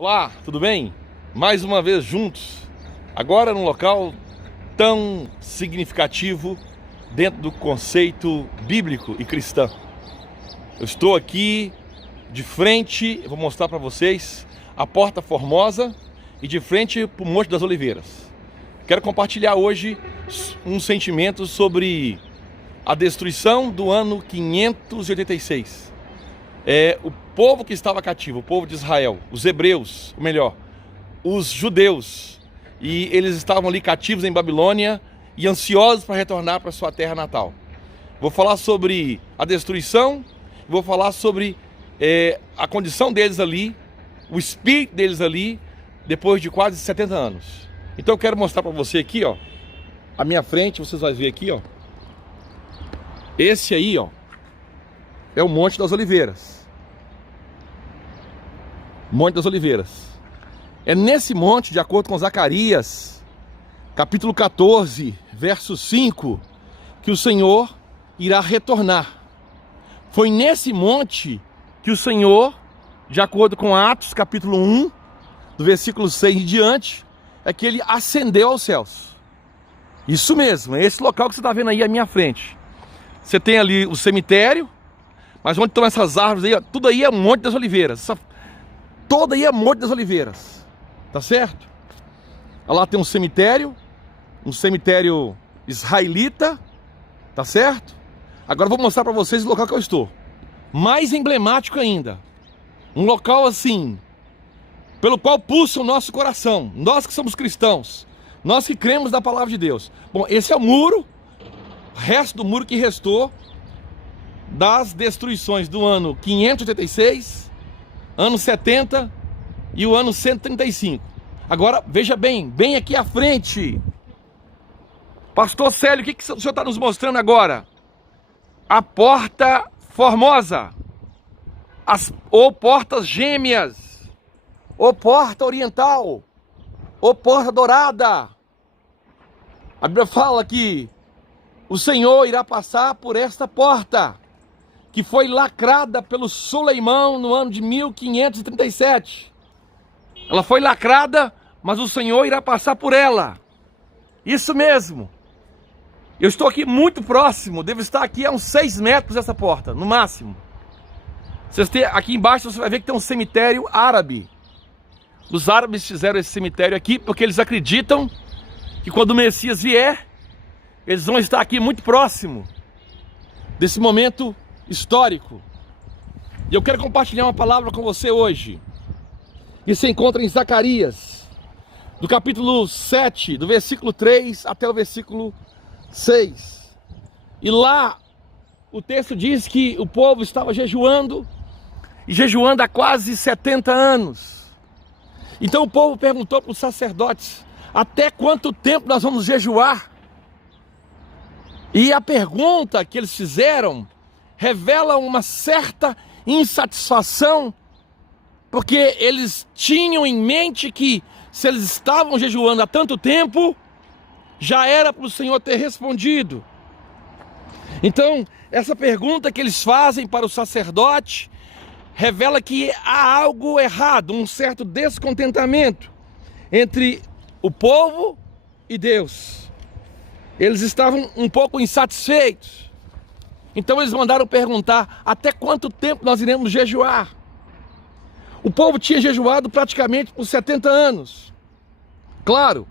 Olá, tudo bem? Mais uma vez juntos, agora num local tão significativo dentro do conceito bíblico e cristão. Eu estou aqui de frente, eu vou mostrar para vocês a Porta Formosa e de frente para o Monte das Oliveiras. Quero compartilhar hoje um sentimento sobre a destruição do ano 586. O povo que estava cativo, o povo de Israel, os hebreus, ou melhor, os judeus, e eles estavam ali cativos em Babilônia e ansiosos para retornar para sua terra natal. Vou falar sobre a destruição, vou falar sobre a condição deles ali, o espírito deles ali, depois de quase 70 anos. Então eu quero mostrar para você aqui, ó, à minha frente, vocês vão ver aqui, ó, esse aí, ó, é o Monte das Oliveiras. Monte das Oliveiras. É nesse monte, de acordo com Zacarias, capítulo 14, verso 5, que o Senhor irá retornar. Foi nesse monte que o Senhor, de acordo com Atos, capítulo 1, do versículo 6 em diante, é que ele ascendeu aos céus. Isso mesmo, é esse local que você está vendo aí à minha frente. Você tem ali o cemitério, mas onde estão essas árvores aí, ó, tudo aí é Monte das Oliveiras. Toda aí é Monte das Oliveiras, tá certo? Lá tem um cemitério israelita, tá certo? Agora eu vou mostrar para vocês o local que eu estou. Mais emblemático ainda, um local assim, pelo qual pulsa o nosso coração, nós que somos cristãos, nós que cremos na palavra de Deus. Bom, esse é o muro, o resto do muro que restou das destruições do ano 586, ano 70 e o ano 135. Agora, veja bem, bem aqui à frente. Pastor Célio, o que o senhor está nos mostrando agora? A Porta Formosa, ou Portas Gêmeas, ou Porta Oriental, ou Porta Dourada. A Bíblia fala que o Senhor irá passar por esta porta, que foi lacrada pelo Soleimão no ano de 1537. Ela foi lacrada, mas o Senhor irá passar por ela. Isso mesmo. Eu estou aqui muito próximo, devo estar aqui a uns 6 metros dessa porta, no máximo. Aqui embaixo você vai ver que tem um cemitério árabe. Os árabes fizeram esse cemitério aqui porque eles acreditam que quando o Messias vier, eles vão estar aqui muito próximo desse momento histórico. E eu quero compartilhar uma palavra com você hoje. E se encontra em Zacarias, do capítulo 7, do versículo 3 até o versículo 6. E lá o texto diz que o povo estava jejuando, e jejuando há quase 70 anos. Então o povo perguntou para os sacerdotes: até quanto tempo nós vamos jejuar? E a pergunta que eles fizeram revela uma certa insatisfação, porque eles tinham em mente que se eles estavam jejuando há tanto tempo, já era para o Senhor ter respondido. Então, essa pergunta que eles fazem para o sacerdote revela que há algo errado, um certo descontentamento entre o povo e Deus. Eles estavam um pouco insatisfeitos. Então eles mandaram perguntar: até quanto tempo nós iremos jejuar? O povo tinha jejuado praticamente por 70 anos. Claro,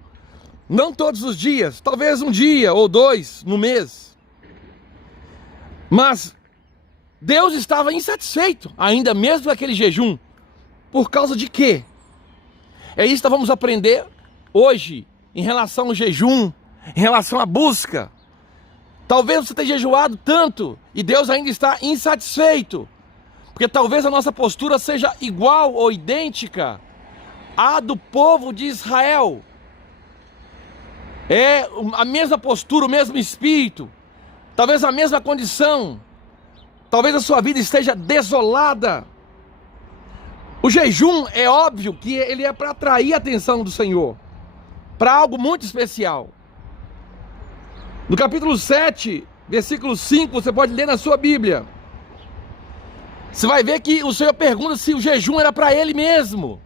não todos os dias, talvez um dia ou dois no mês. Mas Deus estava insatisfeito, ainda mesmo com aquele jejum. Por causa de quê? É isso que nós vamos aprender hoje em relação ao jejum, em relação à busca. Talvez você tenha jejuado tanto e Deus ainda está insatisfeito, porque talvez a nossa postura seja igual ou idêntica à do povo de Israel. É a mesma postura, o mesmo espírito, talvez a mesma condição. Talvez a sua vida esteja desolada. O jejum, é óbvio que ele é para atrair a atenção do Senhor, para algo muito especial. No capítulo 7, versículo 5, você pode ler na sua Bíblia. Você vai ver que o Senhor pergunta se o jejum era para ele mesmo.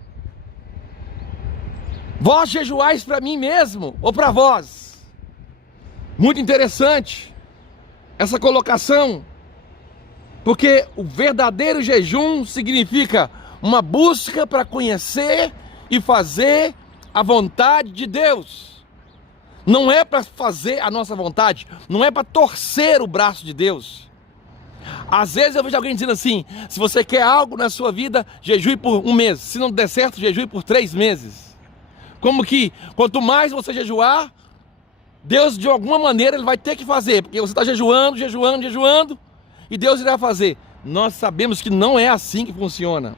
Vós jejuais para mim mesmo ou para vós? Muito interessante essa colocação, porque o verdadeiro jejum significa uma busca para conhecer e fazer a vontade de Deus. Não é para fazer a nossa vontade, não é para torcer o braço de Deus. Às vezes eu vejo alguém dizendo assim: se você quer algo na sua vida, jejue por 1 mês. Se não der certo, jejue por 3 meses. Como que quanto mais você jejuar, Deus de alguma maneira ele vai ter que fazer, porque você está jejuando, e Deus irá fazer. Nós sabemos que não é assim que funciona.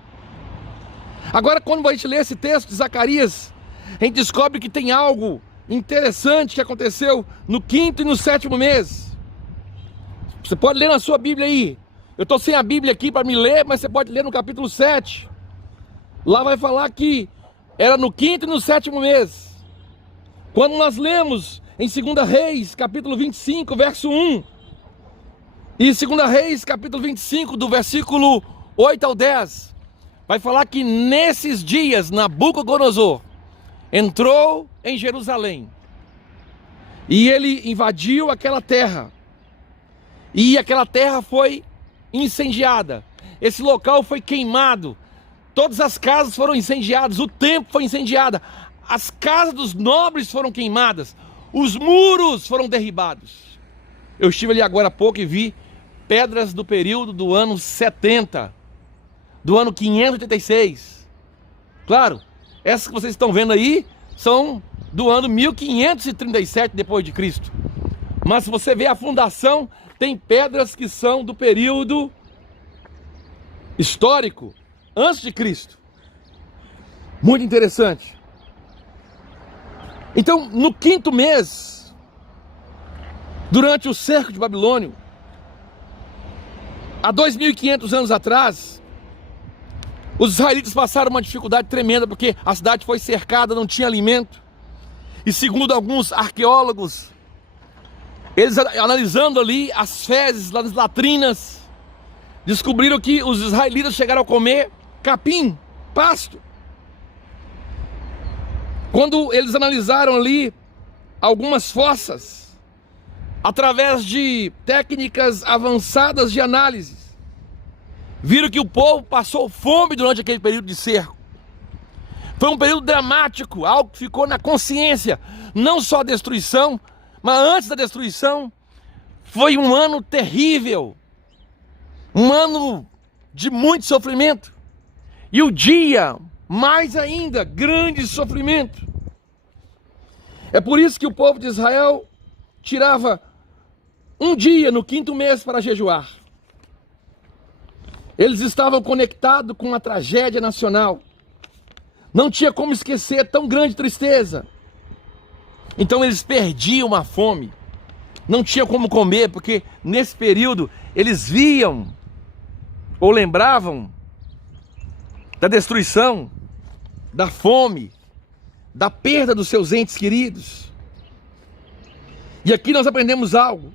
Agora, quando a gente lê esse texto de Zacarias, a gente descobre que tem algo interessante que aconteceu no 5º e no 7º mês. Você pode ler na sua Bíblia aí. Eu estou sem a Bíblia aqui para me ler, mas você pode ler no capítulo 7. Lá vai falar que era no 5º e no 7º mês. Quando nós lemos em 2 Reis, capítulo 25, verso 1, e 2 Reis, capítulo 25, do versículo 8 ao 10, vai falar que nesses dias Nabucodonosor entrou em Jerusalém e ele invadiu aquela terra, e aquela terra foi incendiada, esse local foi queimado, todas as casas foram incendiadas, o templo foi incendiado, as casas dos nobres foram queimadas, os muros foram derribados. Eu estive ali agora há pouco e vi pedras do período do ano 70, do ano 586. Claro, essas que vocês estão vendo aí são do ano 1537 depois de Cristo. Mas se você vê a fundação, tem pedras que são do período histórico, antes de Cristo. Muito interessante. Então, no 5º mês, durante o cerco de Babilônia, há 2.500 anos atrás, os israelitas passaram uma dificuldade tremenda, porque a cidade foi cercada, não tinha alimento. E segundo alguns arqueólogos, eles analisando ali as fezes, as latrinas, descobriram que os israelitas chegaram a comer capim, pasto. Quando eles analisaram ali algumas fossas, através de técnicas avançadas de análise, viram que o povo passou fome durante aquele período de cerco. Foi um período dramático, algo que ficou na consciência, não só a destruição, mas antes da destruição, foi um ano terrível, um ano de muito sofrimento, e o dia, mais ainda, grande sofrimento. É por isso que o povo de Israel tirava um dia no 5º mês para jejuar. Eles estavam conectados com a tragédia nacional. Não tinha como esquecer tão grande tristeza. Então eles perdiam a fome. Não tinha como comer, porque nesse período eles viam ou lembravam da destruição, da fome, da perda dos seus entes queridos. E aqui nós aprendemos algo.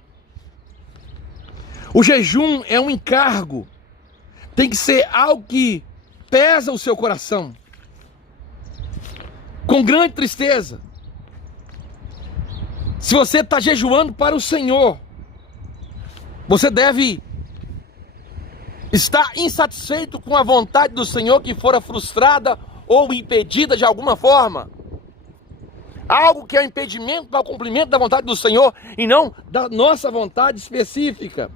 O jejum é um encargo. Tem que ser algo que pesa o seu coração, com grande tristeza. Se você está jejuando para o Senhor, você deve estar insatisfeito com a vontade do Senhor que fora frustrada ou impedida de alguma forma. Algo que é um impedimento para o cumprimento da vontade do Senhor e não da nossa vontade específica.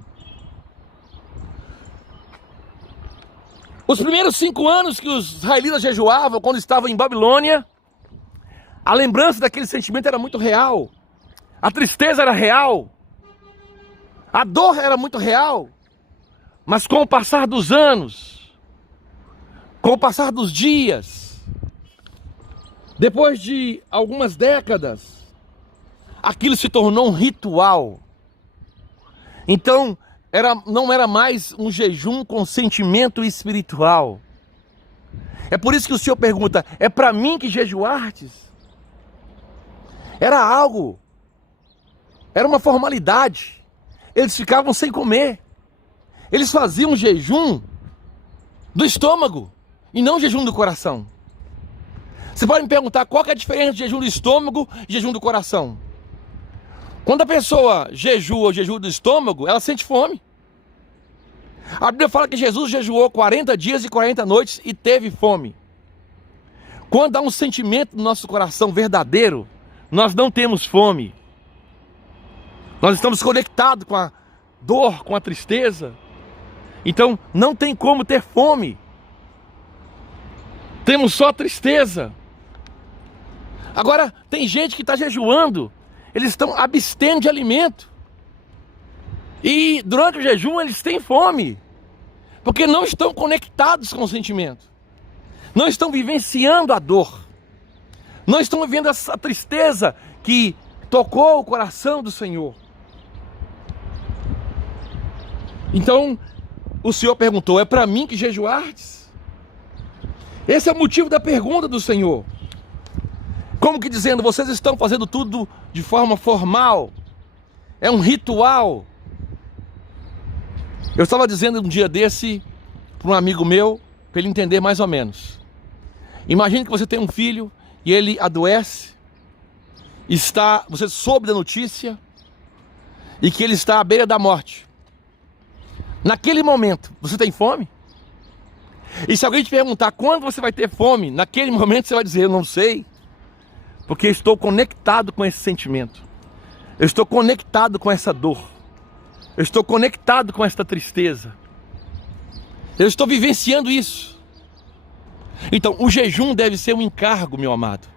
Os primeiros 5 anos que os israelitas jejuavam, quando estavam em Babilônia, a lembrança daquele sentimento era muito real. A tristeza era real. A dor era muito real. Mas com o passar dos anos, com o passar dos dias, depois de algumas décadas, aquilo se tornou um ritual. Então, não era mais um jejum com sentimento espiritual. É por isso que o Senhor pergunta: é para mim que jejuartes? Era algo, era uma formalidade. Eles ficavam sem comer. Eles faziam jejum do estômago e não jejum do coração. Você pode me perguntar qual que é a diferença de jejum do estômago e jejum do coração? Quando a pessoa jejua o jejum do estômago, ela sente fome. A Bíblia fala que Jesus jejuou 40 dias e 40 noites e teve fome. Quando há um sentimento no nosso coração verdadeiro, nós não temos fome. Nós estamos conectados com a dor, com a tristeza. Então não tem como ter fome. Temos só tristeza. Agora, tem gente que está jejuando, eles estão abstendo de alimento. E durante o jejum eles têm fome, porque não estão conectados com o sentimento. Não estão vivenciando a dor. Não estão vivendo essa tristeza que tocou o coração do Senhor. Então, o Senhor perguntou, é para mim que jejuardes? Esse é o motivo da pergunta do Senhor. Como que dizendo, vocês estão fazendo tudo de forma formal. É um ritual. Eu estava dizendo um dia desse para um amigo meu, para ele entender mais ou menos. Imagine que você tem um filho e ele adoece, você soube da notícia e que ele está à beira da morte. Naquele momento, você tem fome? E se alguém te perguntar quando você vai ter fome, naquele momento você vai dizer, eu não sei, porque eu estou conectado com esse sentimento. Eu estou conectado com essa dor. Eu estou conectado com esta tristeza. Eu estou vivenciando isso. Então, o jejum deve ser um encargo, meu amado.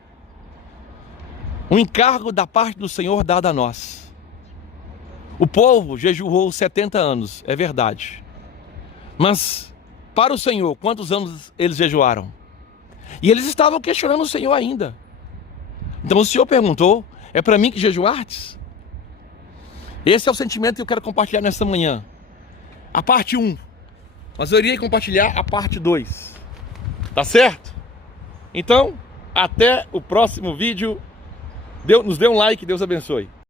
Um encargo da parte do Senhor dado a nós. O povo jejuou 70 anos, é verdade. Mas, para o Senhor, quantos anos eles jejuaram? E eles estavam questionando o Senhor ainda. Então o Senhor perguntou, é para mim que jejuardes? Esse é o sentimento que eu quero compartilhar nesta manhã. A parte 1. Mas eu irei compartilhar a parte 2. Tá certo? Então, até o próximo vídeo. Nos dê um like, Deus abençoe.